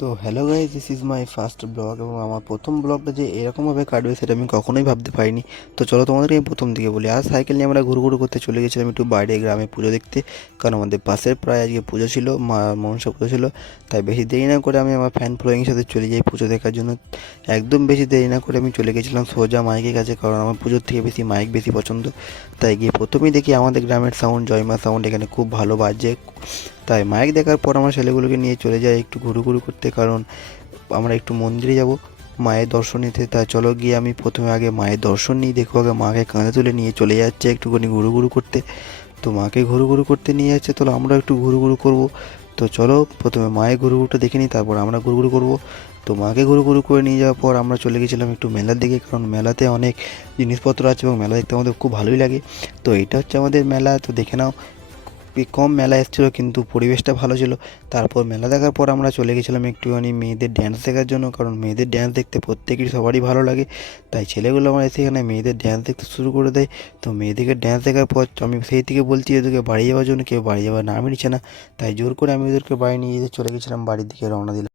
তো hello guys, this is my first blog এবং আমার প্রথম ব্লগটা যে এরকমভাবে কাটবে সেটা আমি কখনোই ভাবতে পারিনি। তো চলো তোমাদেরকে আমি প্রথম দিকে বলি। আর সাইকেল নিয়ে আমরা ঘুরু করতে চলে গেছিলাম একটু বাইরে গ্রামে পুজো দেখতে, কারণ আমাদের পাশের প্রায় আজকে পুজো ছিল, মা মনসা পুজো ছিল। তাই বেশি দেরি না করে আমি আমার ফ্যান ফলোয়িংয়ের সাথে চলে যাই পুজো দেখার জন্য। একদম বেশি দেরি না করে আমি চলে গেছিলাম সোজা মাইকের কাছে, কারণ আমার পুজোর থেকে বেশি মাইক বেশি পছন্দ। তাই গিয়ে প্রথমেই দেখি আমাদের গ্রামের সাউন্ড, জয়মা সাউন্ড এখানে খুব ভালো বাজছে। তাই মাইক দেখার পর আমার ছেলেগুলোকে নিয়ে চলে যাই একটু ঘুরু করতে, কারণ আমরা একটু মন্দিরে যাব মায়ের দর্শন নিতে। তাই চলো গিয়ে আমি প্রথমে আগে মায়ের দর্শন নিই। দেখো আগে মাকে কাঁধে তুলে নিয়ে চলে যাচ্ছে একটুখানি ঘুরু করতে। তো মাকে ঘুরু করতে নিয়ে যাচ্ছে, তো আমরা একটু ঘুরু করব। তো চলো প্রথমে মায়ের ঘুরুটা দেখে নিই, তারপর আমরা ঘুরু করব। তো মাকে ঘুরু করে নিয়ে যাওয়ার পর আমরা চলে গেছিলাম একটু মেলার দিকে, কারণ মেলাতে অনেক জিনিসপত্র আছে এবং মেলা দেখতে আমাদের খুব ভালোই লাগে। তো এটা হচ্ছে আমাদের মেলা, তো দেখে নাও। কম মেলা এসেছিলো কিন্তু পরিবেশটা ভালো ছিল। তারপর মেলা দেখার পর আমরা চলে গেছিলাম একটুখানি মেয়েদের ড্যান্স দেখার জন্য, কারণ মেয়েদের ড্যান্স দেখতে প্রত্যেকেরই সবারই ভালো লাগে। তাই ছেলেগুলো আমার এসে এখানে মেয়েদের ড্যান্স দেখতে শুরু করে দেয়। তো মেয়েদেরকে ড্যান্স দেখার পর আমি সেই থেকে বলছি এদেরকে বাড়ি যাওয়ার জন্য, কেউ বাড়ি যাওয়ার নামই নিচ্ছে না। তাই জোর করে আমি ওদেরকে বাড়ি নিয়ে যেতে চলে গেছিলাম, বাড়ির দিকে রওনা দিলাম।